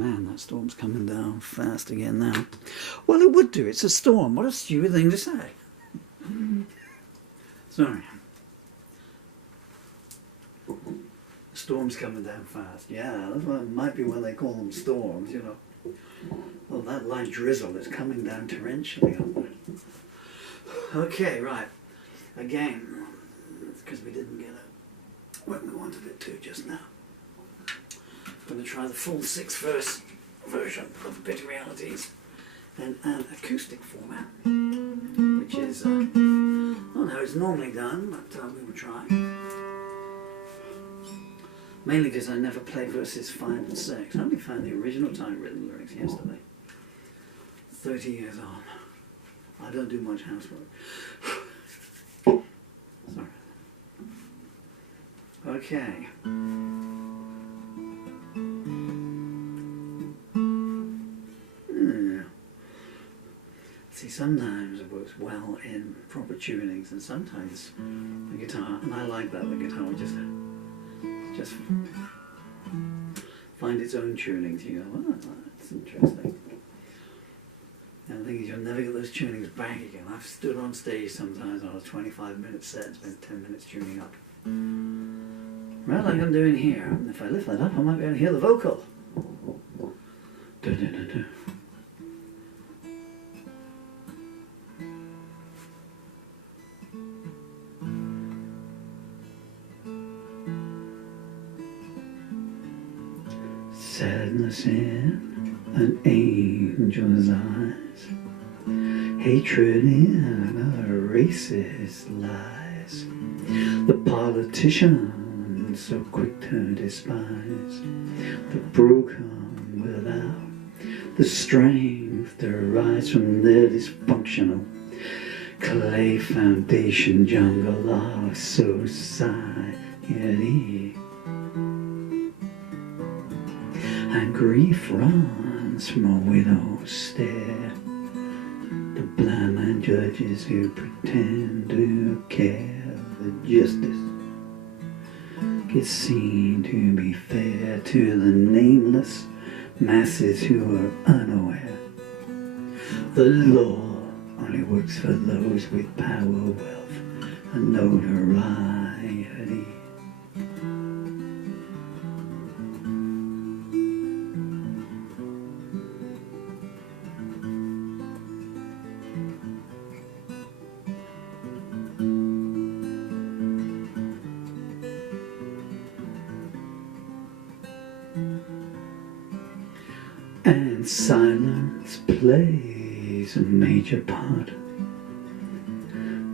Man, that storm's coming down fast again now. Well, it would do. It's a storm. What a stupid thing to say. Sorry. Storm's coming down fast. Yeah, that might be why they call them storms, you know. Well, that light drizzle is coming down torrentially on there. Okay, right. Again, it's because we didn't get it when we wanted it to just now. I'm going to try the full 6-verse version of Bitter Realities in an acoustic format, which is not how it's normally done, but we will try. Mainly because I never play verses 5 and 6. I only found the original typewritten lyrics yesterday. 30 years on. I don't do much housework. Sorry. Okay. See, sometimes it works well in proper tunings, and sometimes the guitar, and I like that, the guitar will just find its own tunings. You go, oh, that's interesting. And the thing is, you'll never get those tunings back again. I've stood on stage sometimes on a 25-minute set and spent 10 minutes tuning up. Right, like I'm doing here. And if I lift that up, I might be able to hear the vocal. Du-du-du-du. Sadness in an angel's eyes, hatred in a racist lies, the politician so quick to despise, the broken without the strength to rise from their dysfunctional clay foundation jungle of society. And grief runs from a widow's stare. The blind man judges who pretend to care. The justice gets seen to be fair to the nameless masses who are unaware. The law only works for those with power, wealth, and notoriety. And silence plays a major part,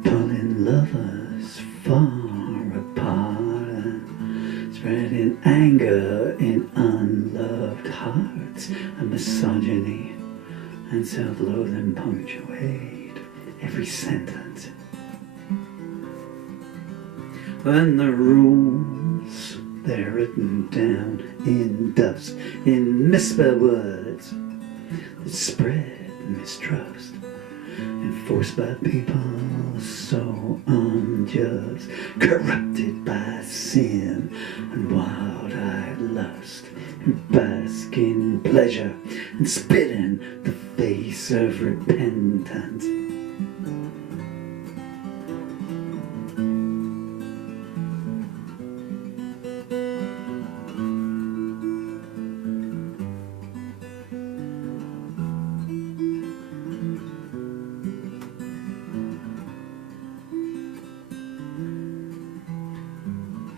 pulling lovers far apart and spreading anger in unloved hearts, and misogyny and self-loathing punctuate every sentence. When the rules, they're written down in dust, in misspelled words that spread mistrust, enforced by people so unjust, corrupted by sin and wild-eyed lust, who bask in pleasure and spit in the face of repentance.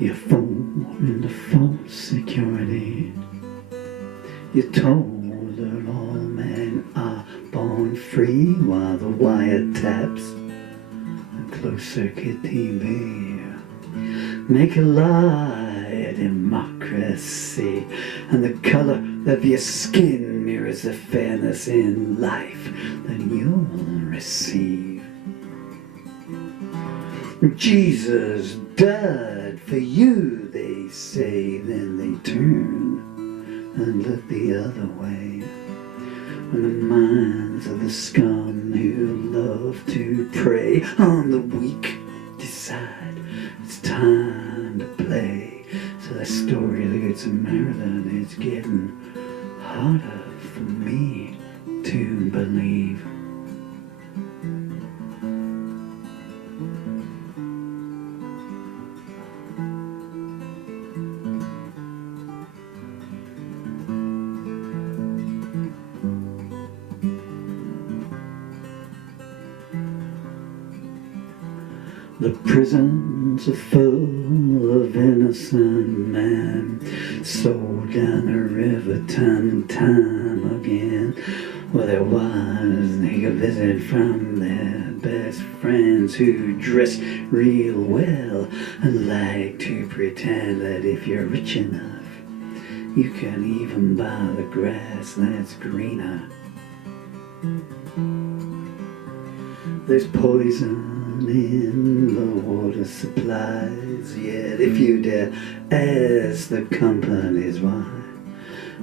You fall into false security. You're told that all men are born free, while the wiretaps and closed-circuit TV make a lie democracy, and the color of your skin mirrors the fairness in life that you'll receive. Jesus died for you, they say, then they turn and look the other way. When the minds of the scum who love to prey on the weak decide it's time to play. So the story of the Good Samaritan is getting harder for me to believe. The prisons are full of innocent men, sold down the river time and time again. Well, their wives they get visited from their best friends who dress real well and like to pretend that if you're rich enough, you can even buy the grass that's greener. There's poison in the water supplies, yet if you dare ask the companies why,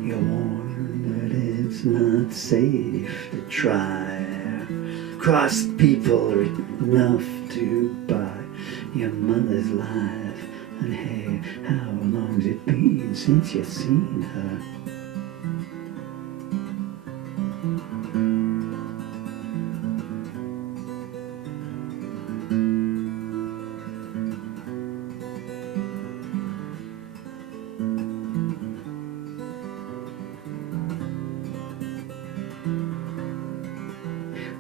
you're warned that it's not safe to try. Cross people are enough to buy your mother's life, and hey, how long's it been since you've seen her?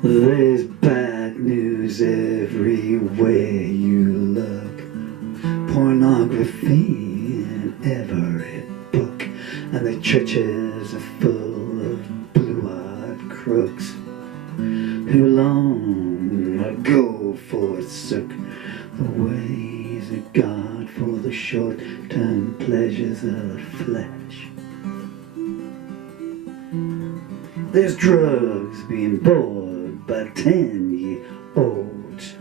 There's bad news everywhere you look. Pornography in every book. And the churches are full of blue-eyed crooks who long ago forsook the ways of God for the short-term pleasures of the flesh. There's drugs being bought by 10-year-olds,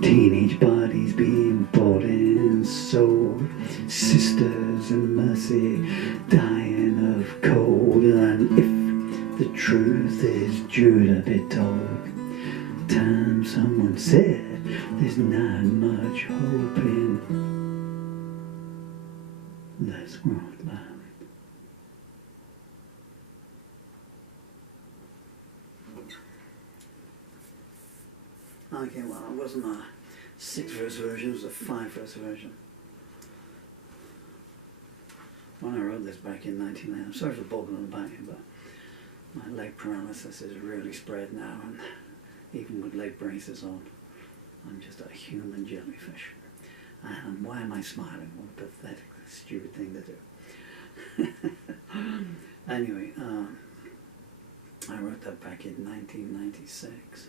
teenage bodies being bought and sold, sisters in mercy dying of cold, and if the truth is due to be told, time someone said there's not much hope in this world. Okay, well, it wasn't a 6-verse version, it was a 5-verse version. When I wrote this back in 1990, I'm sorry for bobbing on the back here, but my leg paralysis is really spread now, and even with leg braces on, I'm just a human jellyfish. And why am I smiling? What a pathetic, stupid thing to do. Anyway, I wrote that back in 1996.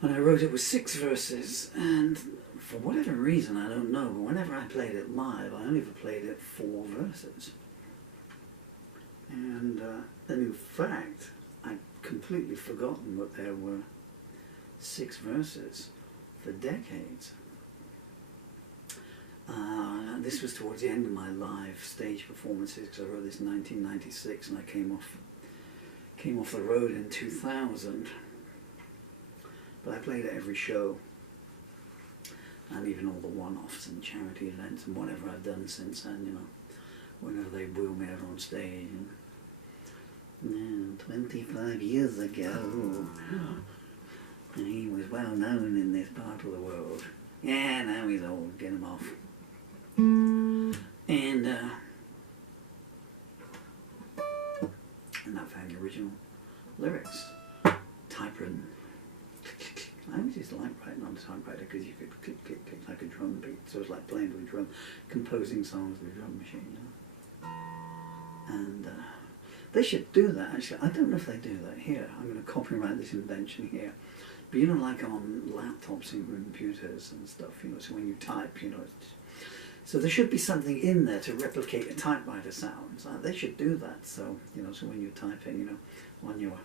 And I wrote it with 6 verses, and for whatever reason, I don't know, but whenever I played it live, I only ever played it 4 verses. And in fact, I'd completely forgotten that there were 6 verses for decades. This was towards the end of my live stage performances, because I wrote this in 1996, and I came off the road in 2000. But I played at every show, and even all the one-offs and charity events and whatever I've done since then, you know, whenever they wheel me out on stage. And 25 years ago, he was well known in this part of the world. Yeah, now he's old, get him off. And I found the original lyrics, typewritten. I always used to like writing on a typewriter because you could click, click, click like a drum beat. So it was like playing with a drum, composing songs with a drum machine, you know. And they should do that, actually. I don't know if they do that here. I'm going to copyright this invention here. But you know, like on laptops and computers and stuff, you know, so when you type, you know, so there should be something in there to replicate a typewriter sound. So they should do that. So, you know, so when you're typing, you know, on your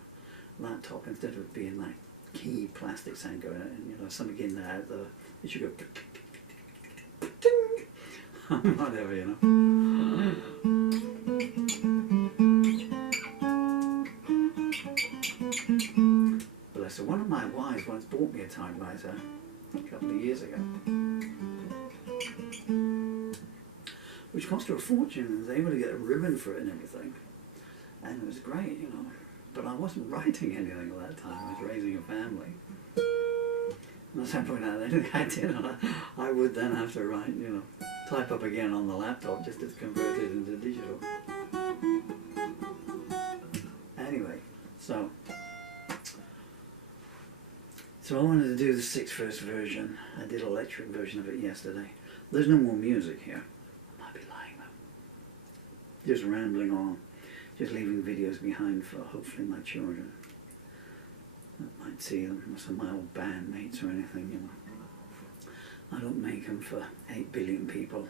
laptop, instead of it being like key plastic sound going in, you know, something in there, it should go ting, whatever, you know. But so one of my wives once bought me a typewriter a couple of years ago, which which cost her a fortune, and was able to get a ribbon for it and everything. And it was great, you know. But I wasn't writing anything at that time. I was raising a family. And as I pointed out, anything I did, I would then have to write, you know, type up again on the laptop just to convert it into digital. Anyway, so I wanted to do the 6-verse version. I did an electric version of it yesterday. There's no more music here. I might be lying though. Just rambling on. Just leaving videos behind for hopefully my children. I might see them, or some of my old bandmates or anything, you know. I don't make them for 8 billion people.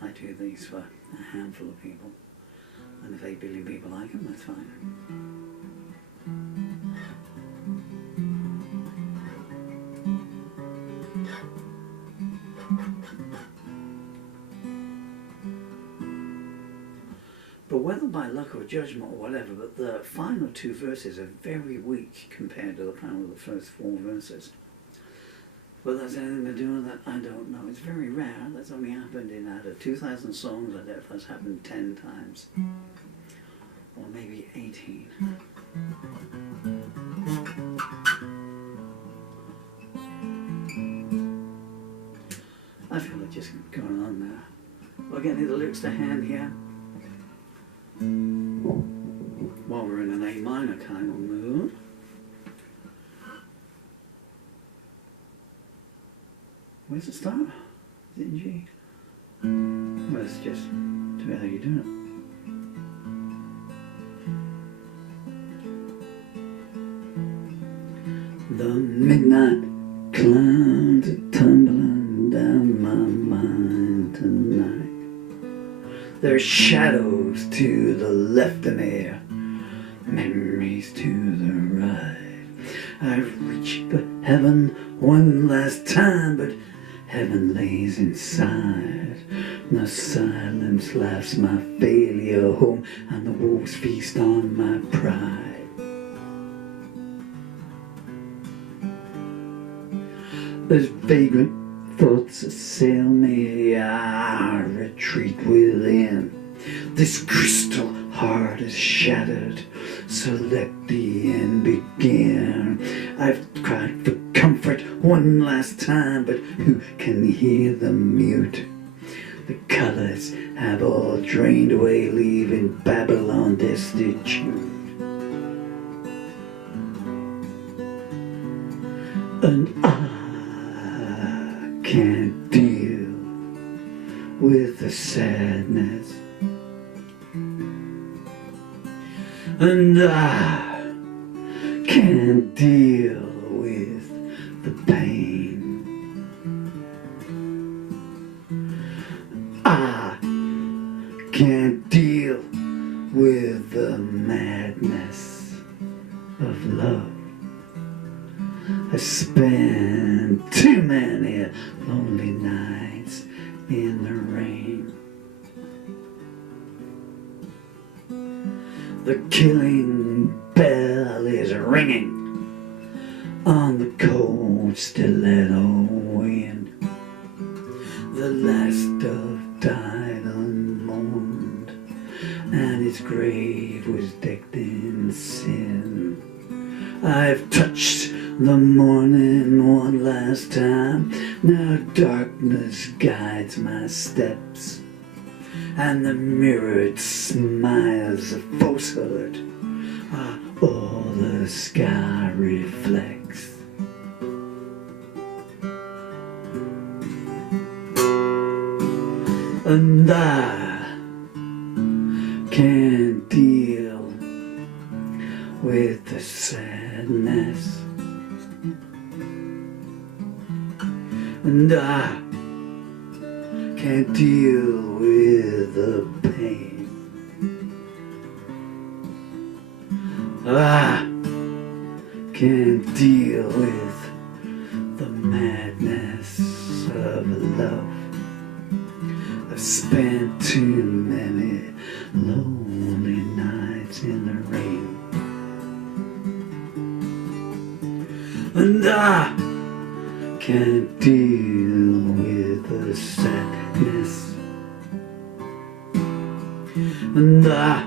I do these for a handful of people. And if 8 billion people like them, that's fine. But whether by luck or judgment or whatever, but the final 2 verses are very weak compared to the final of the first 4 verses. Whether that's anything to do with that, I don't know. It's very rare. That's only happened in out of 2,000 songs. I doubt that's happened 10 times. Or maybe 18. I feel like just going on there. We're getting the lyrics to hand here. While we're in an A minor kind of mood. Where's it start? Is it in G? Well, it's just how you do it. The midnight clouds are tumbling down my mind tonight. There's shadows to the left of me, memories to the right. I've reached for heaven one last time, but heaven lays inside. The silence laughs my failure home, and the wolves feast on my pride. There's vagrant thoughts assail me, I retreat within. This crystal heart is shattered, so let the end begin. I've cried for comfort one last time, but who can hear the mute? The colors have all drained away, leaving Babylon destitute. And I can't deal with the sadness, and I can't deal with the pain. I can't deal with the madness of love. I spent too many lonely nights in the rain. The killing bell is ringing on the cold stiletto wind. The last dove died unmourned, and its grave was decked in sin. I've touched the morning one last time, now darkness guides my steps, and the mirrored smiles of falsehood are all the sky reflects. And I can't deal with the sadness, and I can't deal with the pain. I can't deal with the madness of love. I've spent too many lonely nights in the rain, and I can't deal with the sadness, and I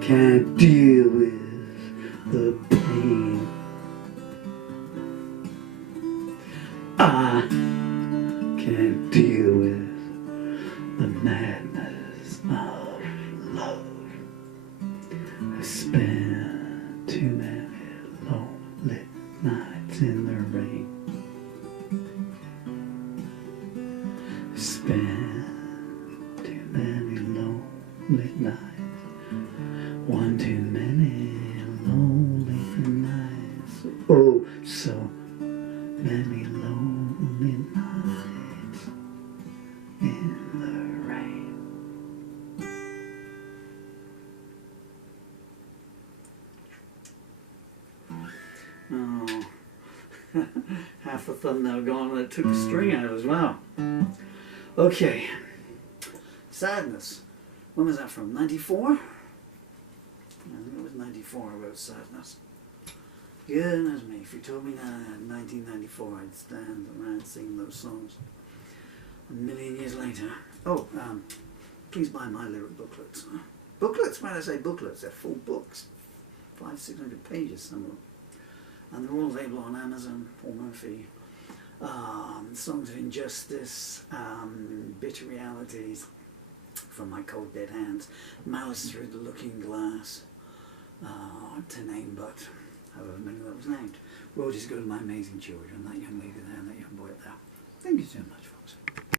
can't deal with the pain. I can't deal with the madness of love. I spent too many lonely nights in the rain. I spent too many lonely nights. One too many lonely nights. Oh, so many lonely nights in the rain. Oh, half the thumbnail gone, and it took the string out as well. Okay, Sadness. When was that from? 94? I think it was 94 I wrote Sadness. Goodness me, if you told me that in 1994 I'd stand around singing those songs. A million years later. Oh, please buy my lyric booklets. Booklets? Why did I say booklets? They're full books. 500-600 pages, some of them. And they're all available on Amazon, Paul Murphy. Songs of Injustice, Bitter Realities, From My Cold Dead Hands, Malice Through the Looking Glass, to name but however many that was named. Road is Good, My Amazing Children, that young lady there and that young boy there. Thank you so much for